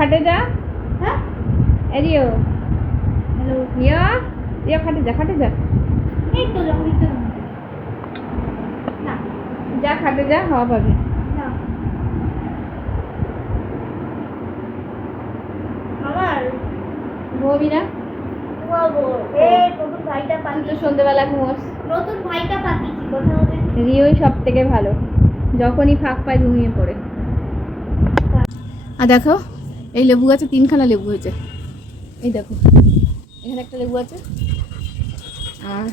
খাটে যা। হ্যাঁ? এ রিও হ্যালো। রিও রিও খাটে যা খাটে যা। এই তো না। যা খাটে যা হাওয়া পাবি। না। আমার? ঘুমবি না? সন্ধ্যেবেলা ঘুমোস। নতুন ভাইটা পাঠিয়েছি রিওই সব থেকে ভালো। যখনই ফাঁক পায় ঘুমিয়ে পড়ে। আর দেখো এই লেবু গাছে তিনখানা লেবু হয়েছে। এই দেখো, এখানে একটা লেবু আছে। আর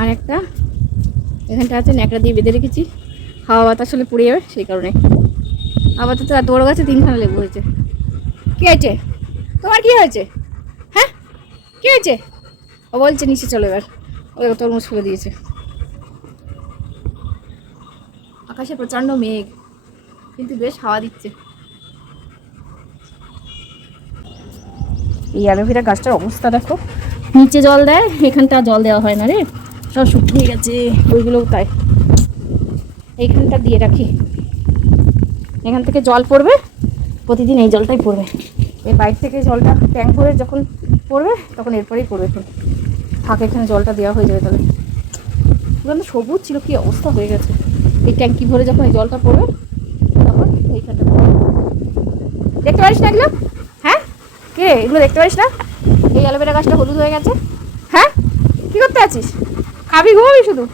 আর একটা, এখানটা আছে ন্যাকড়া দিয়ে বেঁধে রেখেছি। হাওয়া বাতাস হলে পড়ে যাবে সেই কারণে। আপাতত এত বড় গাছে তিনখানা লেবু হয়েছে। কী হয়েছে? তোমার কি হয়েছে? হ্যাঁ? কি হয়েছে? ও বলছে নিচে চলে এবার। ওই তরমুজ ফেলে দিয়েছে। আকাশে প্রচণ্ড মেঘ কিন্তু বেশ হাওয়া দিচ্ছে। এই অ্যালোভেরা গাছটার অবস্থা দেখো। নিচে জল দেয় এখানটা জল দেওয়া হয় না রে। সব শুকিয়ে গেছে ওইগুলোও তাই। এইখানটা দিয়ে রাখি। এখান থেকে জল পড়বে প্রতিদিন এই জলটাই পড়বে। এই বাইক থেকে জলটা ট্যাঙ্ক ভরে যখন পড়বে তখন এরপরেই পড়বে এখন। থাকে এখানে জলটা দেওয়া হয়ে যাবে তাহলে। পুরো সবুজ ছিল কি অবস্থা হয়ে গেছে। এই ট্যাঙ্কি ভরে যখন এই জলটা পড়বে, তখন এইখানটা দেখতে পারিস না এগুলো? হ্যাঁ? কে? এগুলো দেখতে পারিস না? এই অ্যালোভেরা গাছটা হলুদ হয়ে গেছে। হ্যাঁ? কি করতে আছিস? খাবি, ঘুমাবি শুধু?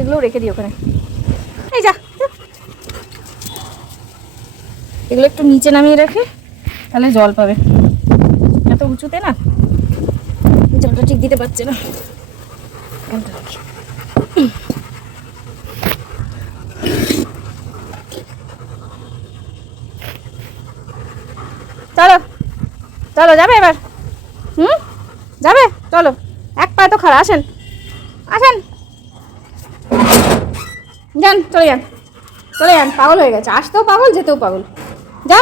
এগুলো রেখে দিই ওখানে। এই যা। এগুলো একটু নিচে নামিয়ে রাখে, তাহলে জল পাবে। এত উঁচুতে না? জলটা ঠিক দিতে পারছে না। চলো চলো, যাবে এবার? হুম? যাবে? চলো, এক পায়ে তো খারাপ আসেন। আসেন। যান, চলে যান। চলে যান, পাগল হয়ে গেছে। আসতেও পাগল, যেতেও পাগল। যা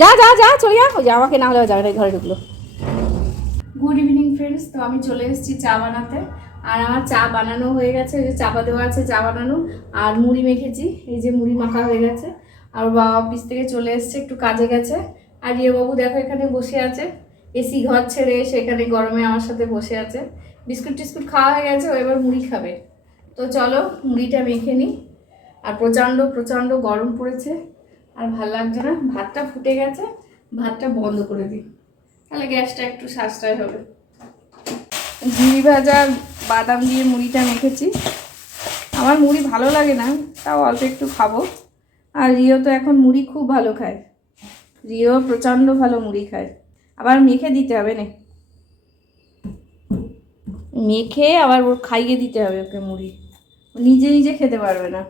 যা যা যা, চলে যা। ওই যে আমাকে না হলে ওই জায়গাটায় ঘরে ঢুকলো। Good evening friends. তো আমি চলে এসেছি চা বানাতে। আর আমার চা বানানো হয়ে গেছে ওই যে চাপা দেওয়া আছে, চা বানানো। আর মুড়ি মেখেছি, এই যে মুড়ি মাখা হয়ে গেছে। আর বাবা অফিস থেকে চলে এসেছে, একটু কাজে গেছে। আর বাবু দেখো এখানে বসে আছে। এসি ঘর ছেড়ে এসে এখানে গরমে আমার সাথে বসে আছে। বিস্কুট টিস্কুট খাওয়া হয়ে গেছে, ও এবার মুড়ি খাবে। তো চলো, মুড়িটা মেখে নিই। আর প্রচণ্ড প্রচণ্ড গরম পড়েছে। আর ভালো লাগছে না, ভাতটা ফুটে গেছে, ভাতটা বন্ধ করে দিই। তাহলে গ্যাসটা একটু সাশ্রয় হবে। ঝিরি ভাজা, বাদাম দিয়ে মুড়িটা মেখেছি। আমার মুড়ি ভালো লাগে না, তাও অল্প একটু খাব। আর রিও তো এখন মুড়ি খুব ভালো খায়। রিও প্রচণ্ড ভালো মুড়ি খায়। আবার মেখে দিতে হবে না। মেখে আবার ওর খাইয়ে দিতে হবে ওকে মুড়ি। নিজে নিজে খেতে পারবে না।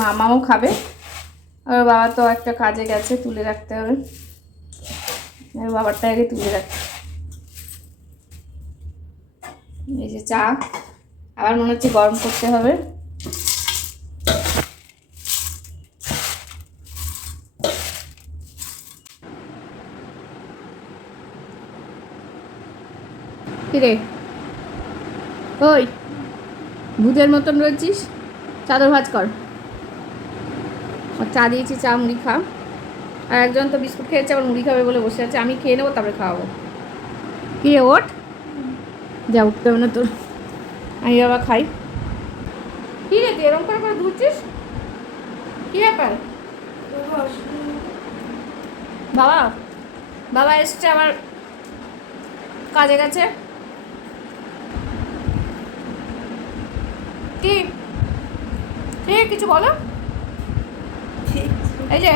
মামাও খাবে। আর বাবা তো একটা কাজে গেছে, তুলে রাখতে হবে। বাবারটা আগে তুলে রাখতে এই যে চা। আবার মনে হচ্ছে গরম করতে হবে। কিরে? ওই, ভূতের মতন রয়েছিস? চাদর ভাজ কর। চা দিয়েছি, চা, মুড়ি খা। আর একজন তো বিস্কুট খেয়েছে, আবার মুড়ি খাবে বলে বসে আছে। আমি খেয়ে নেব, তারপরে খাওয়াবো। কি ওঠ যা, উঠতে হবে না তোর। আমি বাবা খাই। কি রে, তুই এরকম করে করে ধুচ্ছিস কি ব্যাপার? বাবা বাবা এসছে আমার কাজে গেছে। কি, কিছু বলো? এই যে।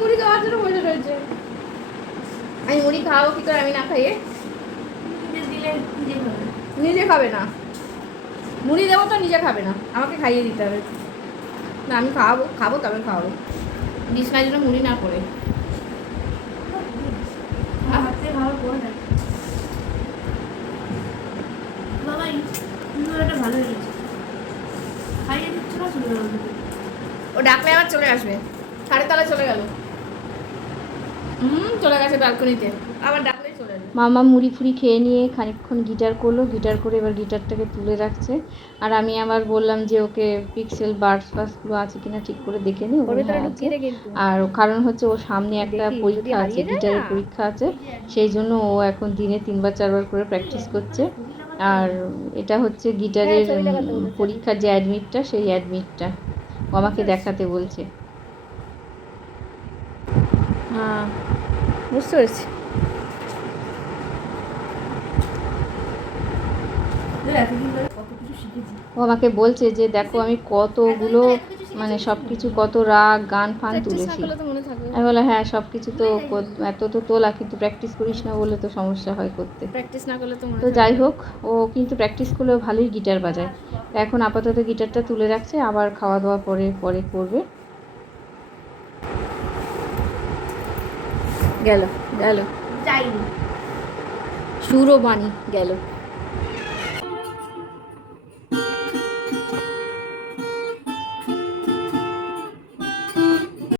মুড়ি খাওয়ার জন্য বসে রয়েছে? আমি মুড়ি খাওয়াবো কি করে আমি না খাইয়ে নিজে খাবে। না। মুড়ি দেবো তো নিজে খাবে না। আমাকে খাইয়ে দিতে হবে। না আমি খাওয়াবো খাব তবে খাওয়াবো। বিছনার জন্য মুড়ি না করে হাতে ভালো করে দেখ বাবা তলাটা ভালো হয়ে গেছে খাইয়ে দিচ্ছ না চলে গেল ও ডাকলে আবার চলে আসবে। সাড়ে তলা চলে গেল। হুম চলে গেছে ব্যালকনিতে। আবার ডাকলেই চলে মামা মুড়ি ফুড়ি খেয়ে নিয়ে খানিকক্ষণ গিটার করল। গিটার করে এবার গিটারটাকে তুলে রাখছে। আর আমি আবার বললাম যে ওকে পিক্সেল বার্ডস ফার্সগুলো আছে কিনা ঠিক করে দেখে নি ওগুলো হ্যাঁ আর কারণ হচ্ছে ওর সামনে একটা পরীক্ষা আছে গিটারের পরীক্ষা আছে। সেই জন্য ও এখন দিনে তিনবার চারবার করে প্র্যাকটিস করছে। আর এটা হচ্ছে গিটারের পরীক্ষার যে অ্যাডমিটটা সেই অ্যাডমিটটা ও আমাকে দেখাতে বলছে। হ্যাঁ বুঝতে পেরেছি। এতদিন ধরে কত কিছু শিখেছি। ও আমাকে বলছে যে দেখো আমি কতগুলো মানে সব কিছু কত রাগ গান ফান তুলেছি। আমি বললাম হ্যাঁ সব কিছু তো এত তো তোলা কিন্তু প্র্যাকটিস করিস না বলে তো সমস্যা হয় করতে। প্র্যাকটিস না করলে তো যাই হোক ও কিন্তু প্র্যাকটিস করলেও ভালোই গিটার বাজায়। এখন আপাতত গিটারটা তুলে রাখছে আবার খাওয়া দাওয়া পরে পরে করবে। গেল গেল। যাইনি। সুরও বাণী গেল।